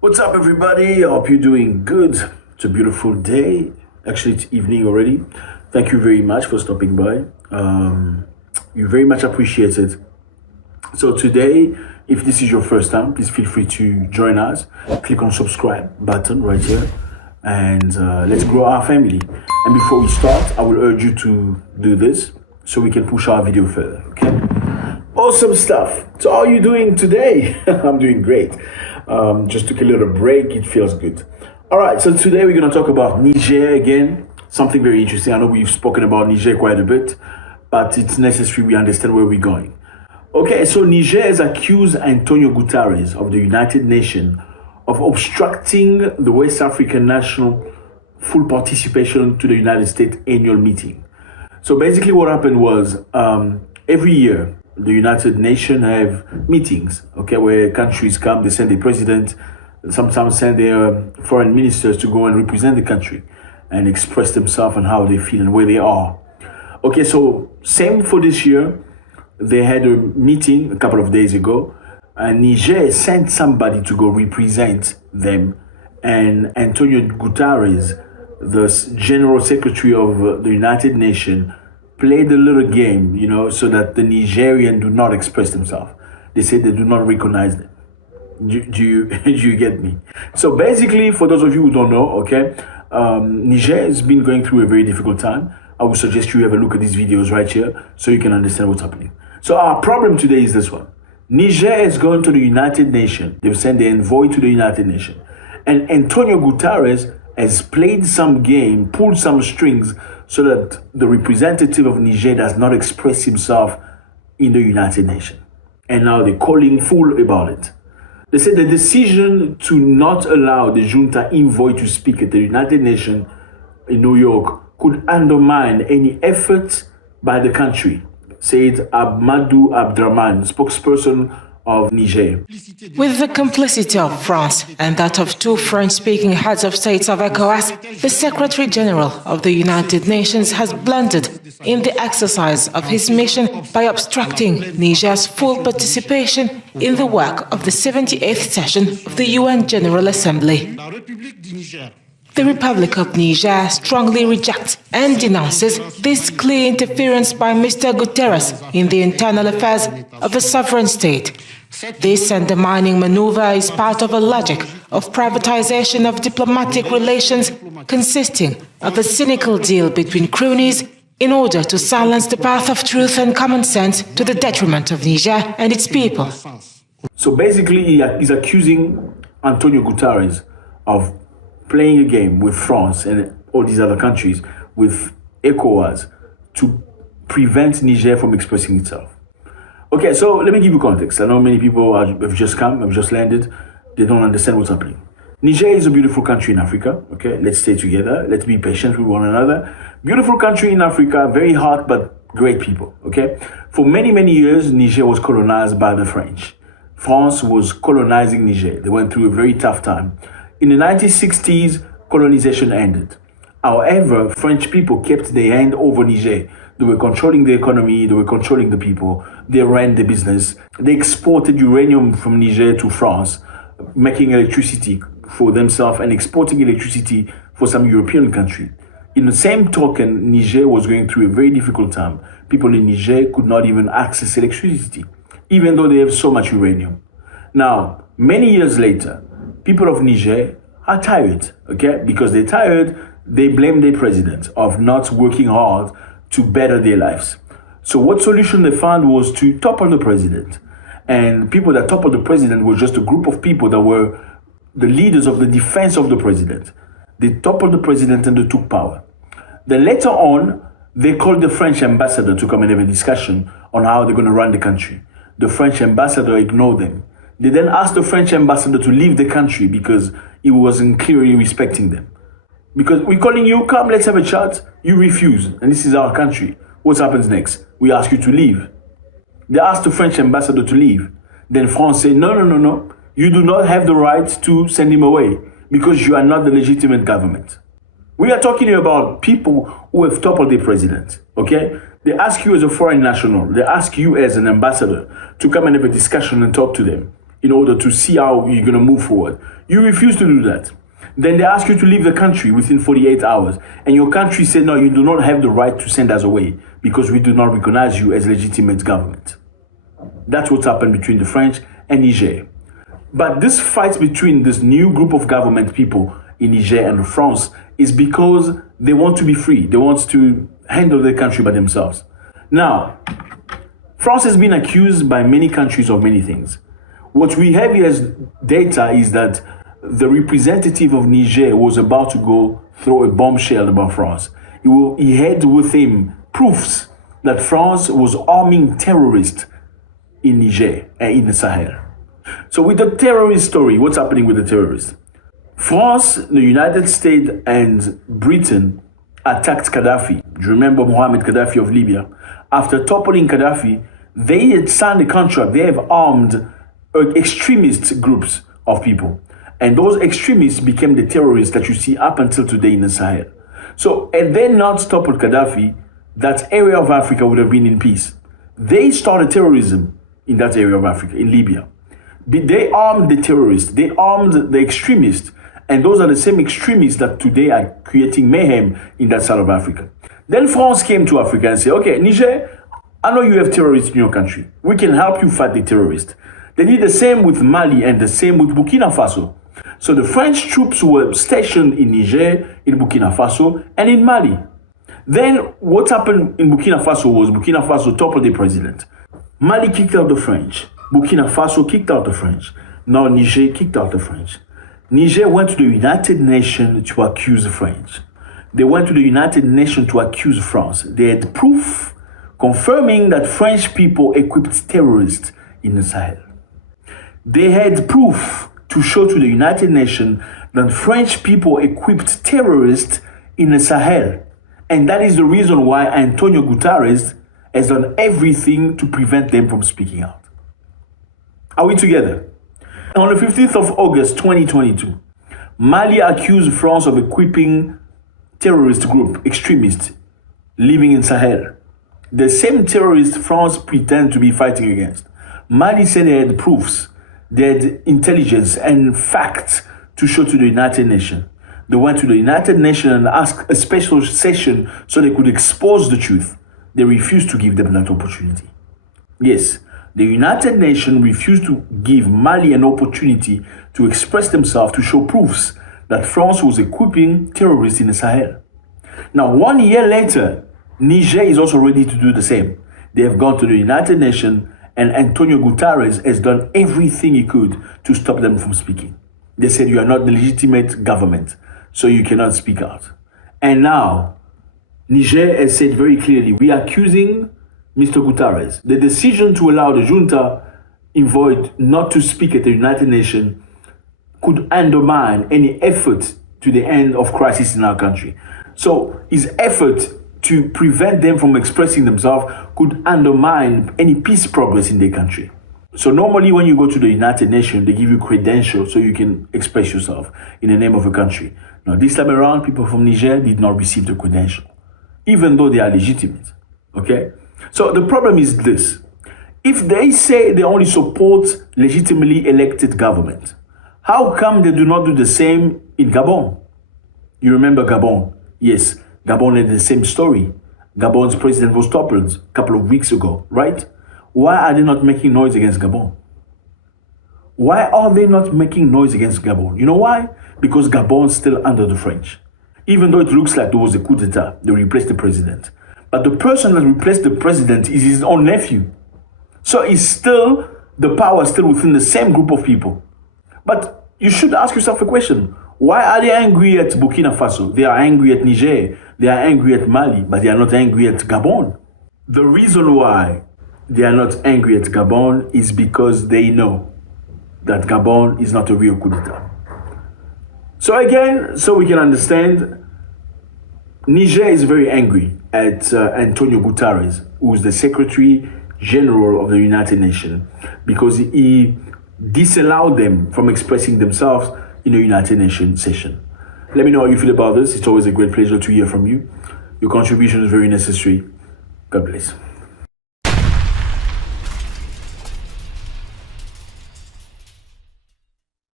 What's up, everybody? I hope you're doing good. It's a beautiful day. Actually, it's evening already. Thank you very much for stopping by. You very much appreciate it. So today, if this is your first time, please feel free to join us. Click on subscribe button right here, and let's grow our family. And before we start, I will urge you to do this so we can push our video further. Okay? Awesome stuff. So how are you doing today? I'm doing great. Just took a little break. It feels good. All right. So today we're going to talk about Niger again. Something very interesting. I know we've spoken about Niger quite a bit, but it's necessary we understand where we're going. Okay. So Niger has accused Antonio Guterrez of the United Nations of obstructing the West African National full participation to the United States annual meeting. So basically what happened was every year, the United Nations have meetings, okay, where countries come, they send the president, sometimes send their foreign ministers to go and represent the country and express themselves and how they feel and where they are. Okay, so same for this year. They had a meeting a couple of days ago, and Niger sent somebody to go represent them, and Antonio Guterres, the General Secretary of the United Nations, played a little game, so that the Nigerian do not express themselves. They say they do not recognize them. Do you get me? So basically, for those of you who don't know, okay, Niger has been going through a very difficult time. I would suggest you have a look at these videos right here so you can understand what's happening. So our problem today is this one. Niger has gone to the United Nations. They've sent the envoy to the United Nations. And Antonio Guterres has played some game, pulled some strings, so that the representative of Niger does not express himself in the United Nations. And now they're calling fool about it. They said the decision to not allow the junta envoy to speak at the United Nations in New York could undermine any effort by the country, said Abmadou Abdraman, spokesperson of Niger. With the complicity of France and that of two French-speaking heads of states of ECOWAS, the Secretary-General of the United Nations has blundered in the exercise of his mission by obstructing Niger's full participation in the work of the 78th session of the UN General Assembly. The Republic of Niger strongly rejects and denounces this clear interference by Mr. Guterres in the internal affairs of a sovereign state. This undermining maneuver is part of a logic of privatization of diplomatic relations consisting of a cynical deal between cronies in order to silence the path of truth and common sense to the detriment of Niger and its people. So basically, he's accusing Antonio Guterres of playing a game with France and all these other countries, with ECOWAS, to prevent Niger from expressing itself. Okay, so let me give you context. I know many people have just come, have just landed. They don't understand what's happening. Niger is a beautiful country in Africa. Okay, let's stay together. Let's be patient with one another. Beautiful country in Africa, very hot, but great people. Okay, for many, many years, Niger was colonized by the French. France was colonizing Niger. They went through a very tough time. In the 1960s, colonization ended. However, French people kept their hand over Niger. They were controlling the economy, they were controlling the people, they ran the business. They exported uranium from Niger to France, making electricity for themselves and exporting electricity for some European country. In the same token, Niger was going through a very difficult time. People in Niger could not even access electricity, even though they have so much uranium. Now, many years later, people of Niger are tired, okay? Because they're tired, they blame their president of not working hard to better their lives. So what solution they found was to topple the president. And people that toppled the president were just a group of people that were the leaders of the defense of the president. They toppled the president and they took power. Then later on, they called the French ambassador to come and have a discussion on how they're going to run the country. The French ambassador ignored them. They then asked the French ambassador to leave the country because he wasn't clearly respecting them. Because we're calling you, come, let's have a chat. You refuse, and this is our country. What happens next? We ask you to leave. They asked the French ambassador to leave. Then France said, no. You do not have the right to send him away because you are not the legitimate government. We are talking about people who have toppled the president, okay? They ask you as a foreign national, they ask you as an ambassador to come and have a discussion and talk to them. in order to see how you're going to move forward. You refuse to do that. Then they ask you to leave the country within 48 hours. And your country said, no, you do not have the right to send us away because we do not recognize you as legitimate government. That's what's happened between the French and Niger. But this fight between this new group of government people in Niger and France is because they want to be free. They want to handle their country by themselves. Now, France has been accused by many countries of many things. What we have here as data is that the representative of Niger was about to go throw a bombshell about France. He had with him proofs that France was arming terrorists in Niger and in the Sahel. So with the terrorist story, what's happening with the terrorists? France, the United States, and Britain attacked Gaddafi. Do you remember Mohammed Gaddafi of Libya? After toppling Gaddafi, they had signed a contract. They have armed extremist groups of people. And those extremists became the terrorists that you see up until today in the Sahel. So, had they not stopped Gaddafi, that area of Africa would have been in peace. They started terrorism in that area of Africa, in Libya. They armed the terrorists, they armed the extremists, and those are the same extremists that today are creating mayhem in that side of Africa. Then France came to Africa and said, okay, Niger, I know you have terrorists in your country. We can help you fight the terrorists. They did the same with Mali and the same with Burkina Faso. So the French troops were stationed in Niger, in Burkina Faso, and in Mali. Then what happened in Burkina Faso was Burkina Faso toppled the president. Mali kicked out the French. Burkina Faso kicked out the French. Now Niger kicked out the French. Niger went to the United Nations to accuse the French. They went to the United Nations to accuse France. They had proof confirming that French people equipped terrorists in the Sahel. They had proof to show to the United Nations that French people equipped terrorists in the Sahel. And that is the reason why Antonio Guterrez has done everything to prevent them from speaking out. Are we together? On the 15th of August 2022, Mali accused France of equipping terrorist group, extremists, living in Sahel. The same terrorists France pretend to be fighting against. Mali said they had proofs, they had intelligence and facts to show to the United Nations. They went to the United Nations and asked a special session so they could expose the truth. They refused to give them that opportunity. Yes, the United Nations refused to give Mali an opportunity to express themselves, to show proofs that France was equipping terrorists in the Sahel. Now, 1 year later, Niger is also ready to do the same. They have gone to the United Nations, and Antonio Guterres has done everything he could to stop them from speaking. They said, you are not the legitimate government, so you cannot speak out. And now, Niger has said very clearly, we are accusing Mr. Guterres. The decision to allow the junta envoy not to speak at the United Nations could undermine any effort to the end of crisis in our country. So his effort to prevent them from expressing themselves could undermine any peace progress in their country. So normally when you go to the United Nations, they give you credentials so you can express yourself in the name of a country. Now this time around, people from Niger did not receive the credential, even though they are legitimate, okay? So the problem is this. If they say they only support legitimately elected government, how come they do not do the same in Gabon? You remember Gabon? Yes, Gabon had the same story. Gabon's president was toppled a couple of weeks ago, right? Why are they not making noise against Gabon? Why are they not making noise against Gabon? You know why? Because Gabon is still under the French. Even though it looks like there was a coup d'etat, they replaced the president. But the person that replaced the president is his own nephew. So it's still, the power is still within the same group of people. But you should ask yourself a question. Why are they angry at Burkina Faso? They are angry at Niger. They are angry at Mali, but they are not angry at Gabon. The reason why they are not angry at Gabon is because they know that Gabon is not a real coup d'etat. So again, so we can understand, Niger is very angry at Antonio Guterres, who is the Secretary General of the United Nations, because he disallowed them from expressing themselves in the United Nations session. Let me know how you feel about this. It's always a great pleasure to hear from you. Your contribution is very necessary. God bless.